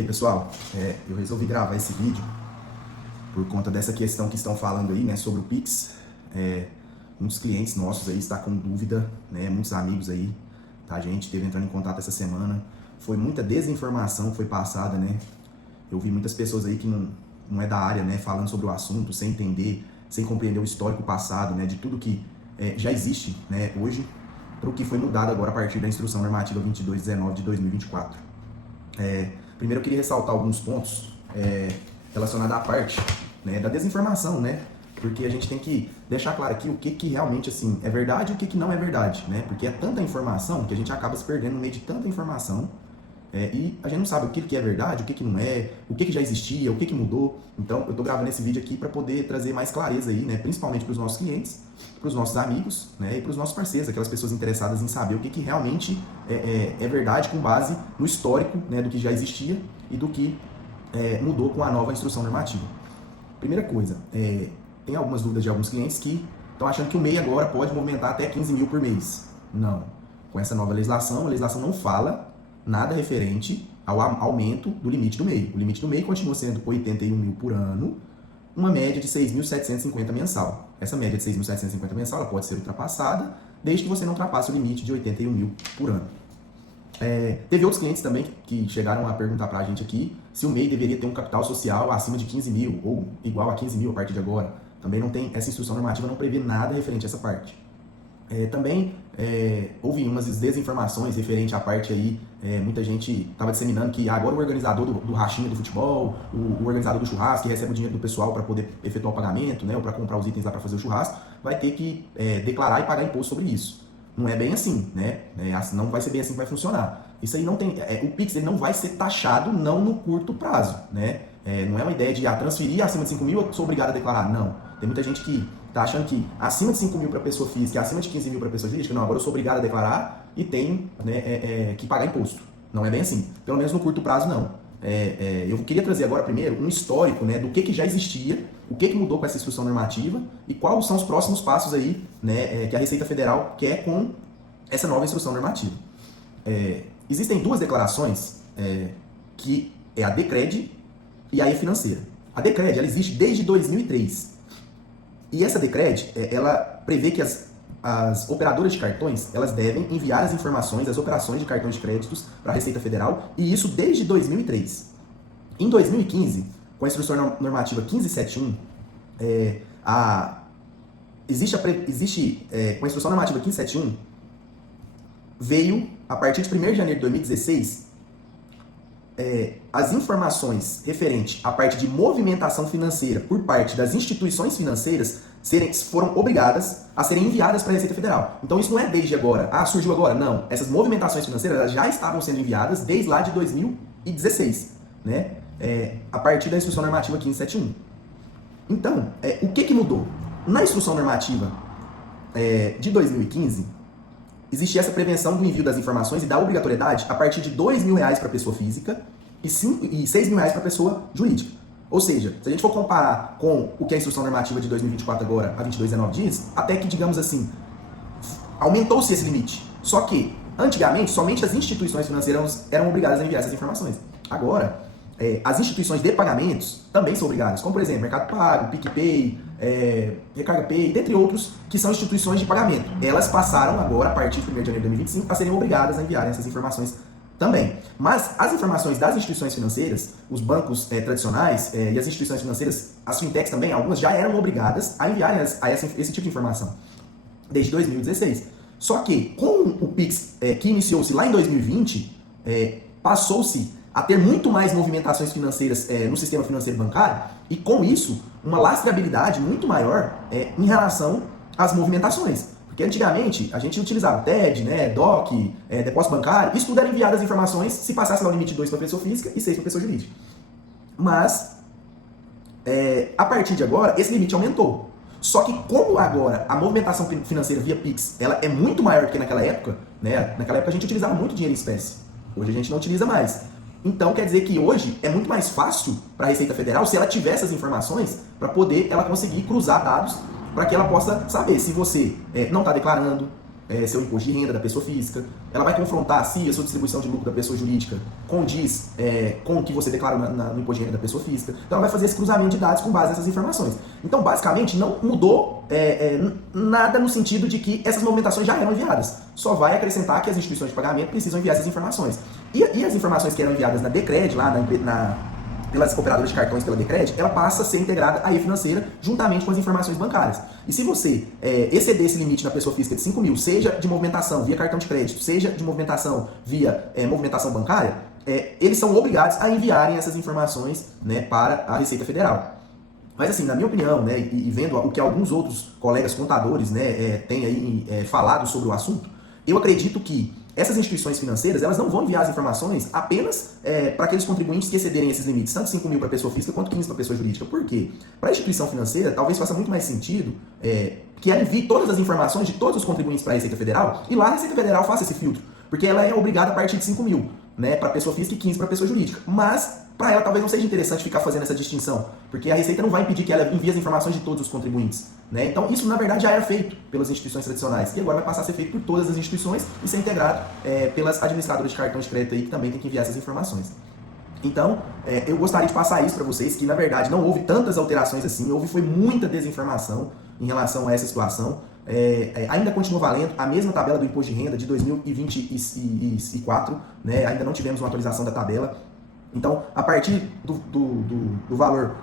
aí, pessoal, eu resolvi gravar esse vídeo por conta dessa questão que estão falando aí, né, sobre o Pix. Muitos clientes nossos aí estão com dúvida, né, muitos amigos aí, tá, gente, esteve entrando em contato essa semana. Foi muita desinformação que foi passada, né. Eu vi muitas pessoas aí que não é da área, né, falando sobre o assunto, sem entender, sem compreender o histórico passado, né, de tudo que já existe, né, hoje, para o que foi mudado agora a partir da Instrução Normativa 2219 de 2024. Primeiro eu queria ressaltar alguns pontos relacionados à parte, né, da desinformação, né, porque a gente tem que deixar claro aqui o que realmente assim, é verdade e o que não é verdade, né, porque é tanta informação que a gente acaba se perdendo no meio de tanta informação. E a gente não sabe o que é verdade, o que não é, o que já existia, o que mudou. Então eu estou gravando esse vídeo aqui para poder trazer mais clareza aí, né, principalmente para os nossos clientes, para os nossos amigos, né, e para os nossos parceiros, aquelas pessoas interessadas em saber o que realmente é verdade com base no histórico, né, do que já existia e do que mudou com a nova instrução normativa. Primeira coisa, tem algumas dúvidas de alguns clientes que estão achando que o MEI agora pode movimentar até 15 mil por mês. Não. Com essa nova legislação, a legislação não fala nada referente ao aumento do limite do MEI. O limite do MEI continua sendo 81 mil por ano, uma média de 6.750 mensal. Essa média de 6.750 mensal ela pode ser ultrapassada, desde que você não ultrapasse o limite de 81 mil por ano. Teve outros clientes também que chegaram a perguntar para a gente aqui se o MEI deveria ter um capital social acima de 15 mil ou igual a 15 mil a partir de agora. Também não tem, essa instrução normativa não prevê nada referente a essa parte. Também houve umas desinformações referente à parte aí, muita gente estava disseminando que agora o organizador do rachinha do futebol, o organizador do churrasco, que recebe o dinheiro do pessoal para poder efetuar o pagamento, né, ou para comprar os itens lá para fazer o churrasco, vai ter que declarar e pagar imposto sobre isso. Não é bem assim, né? Não vai ser bem assim que vai funcionar. Isso aí não tem. O Pix ele não vai ser taxado não no curto prazo, né? Não é uma ideia de transferir acima de 5 mil eu sou obrigado a declarar. Não. Tem muita gente que tá achando que acima de 5 mil para pessoa física e acima de 15 mil para pessoa jurídica, não, agora eu sou obrigado a declarar e tenho, né, que pagar imposto. Não é bem assim. Pelo menos no curto prazo, não. Eu queria trazer agora primeiro um histórico, né, do que já existia, o que mudou com essa instrução normativa e quais são os próximos passos aí, né, que a Receita Federal quer com essa nova instrução normativa. Existem duas declarações, que é a DECRED e a E-Financeira. A DECRED ela existe desde 2003. E essa DECRED, ela prevê que as operadoras de cartões, elas devem enviar as informações das operações de cartões de créditos para a Receita Federal, e isso desde 2003. Em 2015, com a Instrução Normativa 1571, com a Instrução Normativa 1571, veio, a partir de 1º de janeiro de 2016, as informações referentes à parte de movimentação financeira por parte das instituições financeiras foram obrigadas a serem enviadas para a Receita Federal. Então isso não é desde agora, surgiu agora, não. Essas movimentações financeiras elas já estavam sendo enviadas desde lá de 2016, né? A partir da Instrução Normativa 1571. Então, o que mudou? Na Instrução Normativa de 2015, existia essa prevenção do envio das informações e da obrigatoriedade a partir de R$2.000 para a pessoa física e R$6.000 para a pessoa jurídica. Ou seja, se a gente for comparar com o que a Instrução Normativa de 2024 agora, a 2219 diz, até que, digamos assim, aumentou-se esse limite. Só que, antigamente, somente as instituições financeiras eram obrigadas a enviar essas informações. Agora, as instituições de pagamentos também são obrigadas, como, por exemplo, Mercado Pago, PicPay, Recarga Pay, dentre outros, que são instituições de pagamento. Elas passaram agora, a partir de 1º de janeiro de 2025, a serem obrigadas a enviarem essas informações também. Mas as informações das instituições financeiras, os bancos tradicionais e as instituições financeiras, as fintechs também, algumas já eram obrigadas a enviarem esse tipo de informação, desde 2016. Só que, com o Pix, que iniciou-se lá em 2020, passou-se a ter muito mais movimentações financeiras no sistema financeiro bancário e, com isso, uma lastreabilidade muito maior em relação às movimentações. Porque antigamente a gente utilizava TED, né, DOC, depósito bancário, isso tudo era enviado as informações se passasse lá o limite de 2 para pessoa física e 6 para pessoa jurídica. Mas, a partir de agora, esse limite aumentou. Só que como agora a movimentação financeira via Pix ela é muito maior do que naquela época, né, naquela época a gente utilizava muito dinheiro em espécie. Hoje a gente não utiliza mais. Então quer dizer que hoje é muito mais fácil para a Receita Federal, se ela tiver essas informações, para poder ela conseguir cruzar dados para que ela possa saber se você não está declarando, seu imposto de renda da pessoa física, ela vai confrontar se a sua distribuição de lucro da pessoa jurídica condiz com o que você declara no imposto de renda da pessoa física. Então ela vai fazer esse cruzamento de dados com base nessas informações. Então, basicamente, não mudou nada no sentido de que essas movimentações já eram enviadas. Só vai acrescentar que as instituições de pagamento precisam enviar essas informações. E as informações que eram enviadas na Decred, lá pelas operadoras de cartões pela Decred, ela passa a ser integrada à e-financeira juntamente com as informações bancárias. E se você exceder esse limite na pessoa física de 5 mil, seja de movimentação via cartão de crédito, seja de movimentação via movimentação bancária, eles são obrigados a enviarem essas informações, né, para a Receita Federal. Mas assim, na minha opinião, né, e vendo o que alguns outros colegas contadores, né, têm aí falado sobre o assunto, eu acredito que essas instituições financeiras, elas não vão enviar as informações apenas para aqueles contribuintes que excederem esses limites, tanto 5 mil para pessoa física quanto 15 para pessoa jurídica. Por quê? Para a instituição financeira, talvez faça muito mais sentido que ela envie todas as informações de todos os contribuintes para a Receita Federal e lá a Receita Federal faça esse filtro, porque ela é obrigada a partir de 5 mil, né, para pessoa física e 15 para pessoa jurídica. Mas para ela talvez não seja interessante ficar fazendo essa distinção, porque a Receita não vai impedir que ela envie as informações de todos os contribuintes, né? Então isso na verdade já era feito pelas instituições tradicionais e agora vai passar a ser feito por todas as instituições e ser integrado pelas administradoras de cartões de crédito aí que também tem que enviar essas informações. Então, eu gostaria de passar isso para vocês, que na verdade não houve tantas alterações assim, foi muita desinformação em relação a essa situação. Ainda continua valendo a mesma tabela do imposto de renda de 2024, né? Ainda não tivemos uma atualização da tabela. Então, a partir do valor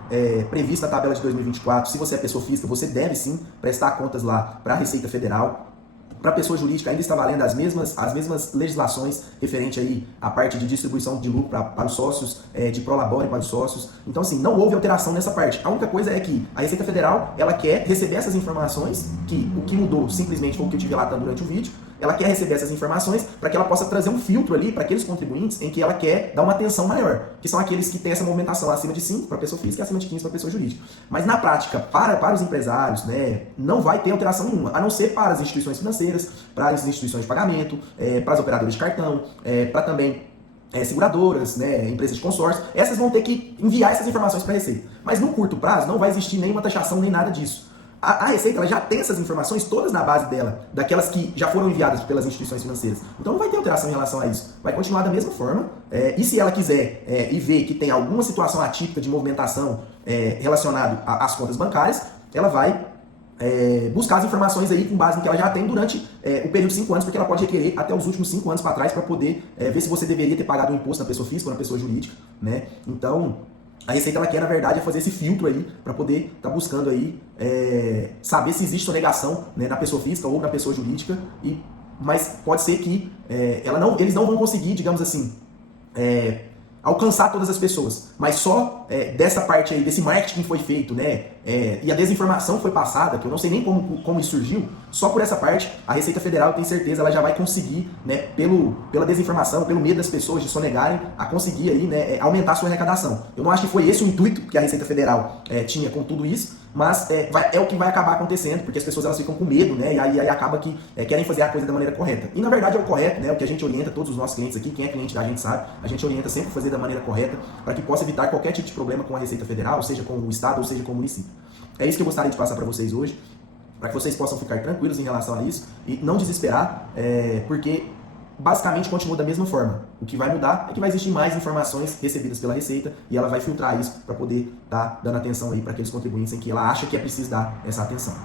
previsto na tabela de 2024, se você é pessoa física, você deve sim prestar contas lá para a Receita Federal. Para a pessoa jurídica ainda está valendo as mesmas legislações referente aí à parte de distribuição de lucro para os sócios, de prolabore para os sócios. Então, assim, não houve alteração nessa parte. A única coisa é que a Receita Federal, ela quer receber essas informações, que o que mudou simplesmente foi o que eu tive relatando durante o vídeo. Ela quer receber essas informações para que ela possa trazer um filtro ali para aqueles contribuintes em que ela quer dar uma atenção maior, que são aqueles que têm essa movimentação acima de 5 para a pessoa física e acima de 15 para a pessoa jurídica. Mas na prática, para os empresários, né, não vai ter alteração nenhuma, a não ser para as instituições financeiras, para as instituições de pagamento, para as operadoras de cartão, para também seguradoras, né, empresas de consórcio. Essas vão ter que enviar essas informações para a Receita. Mas no curto prazo não vai existir nenhuma taxação nem nada disso. A Receita ela já tem essas informações todas na base dela, daquelas que já foram enviadas pelas instituições financeiras. Então não vai ter alteração em relação a isso. Vai continuar da mesma forma. E se ela quiser e ver que tem alguma situação atípica de movimentação relacionada às contas bancárias, ela vai buscar as informações aí com base no que ela já tem durante o período de 5 anos, porque ela pode requerer até os últimos 5 anos para trás para poder ver se você deveria ter pagado o imposto na pessoa física ou na pessoa jurídica, né? Então, a Receita ela quer, na verdade, fazer esse filtro aí para poder estar buscando aí saber se existe sonegação, né, na pessoa física ou na pessoa jurídica, mas pode ser que eles não vão conseguir, digamos assim, alcançar todas as pessoas, mas só dessa parte aí, desse marketing que foi feito, né, e a desinformação foi passada, que eu não sei nem como isso surgiu, só por essa parte, a Receita Federal, eu tenho certeza, ela já vai conseguir, né, pela desinformação, pelo medo das pessoas de sonegarem, a conseguir aí, né, aumentar a sua arrecadação. Eu não acho que foi esse o intuito que a Receita Federal tinha com tudo isso, mas é o que vai acabar acontecendo, porque as pessoas elas ficam com medo, né, e aí acaba que querem fazer a coisa da maneira correta. E na verdade é o correto, né, o que a gente orienta todos os nossos clientes aqui, quem é cliente da gente sabe, a gente orienta sempre fazer da maneira correta, para que possa evitar qualquer tipo de problema com a Receita Federal, seja com o Estado, ou seja com o município. É isso que eu gostaria de passar para vocês hoje, para que vocês possam ficar tranquilos em relação a isso e não desesperar, porque basicamente continua da mesma forma. O que vai mudar é que vai existir mais informações recebidas pela Receita e ela vai filtrar isso para poder estar dando atenção aí para aqueles contribuintes em que ela acha que é preciso dar essa atenção.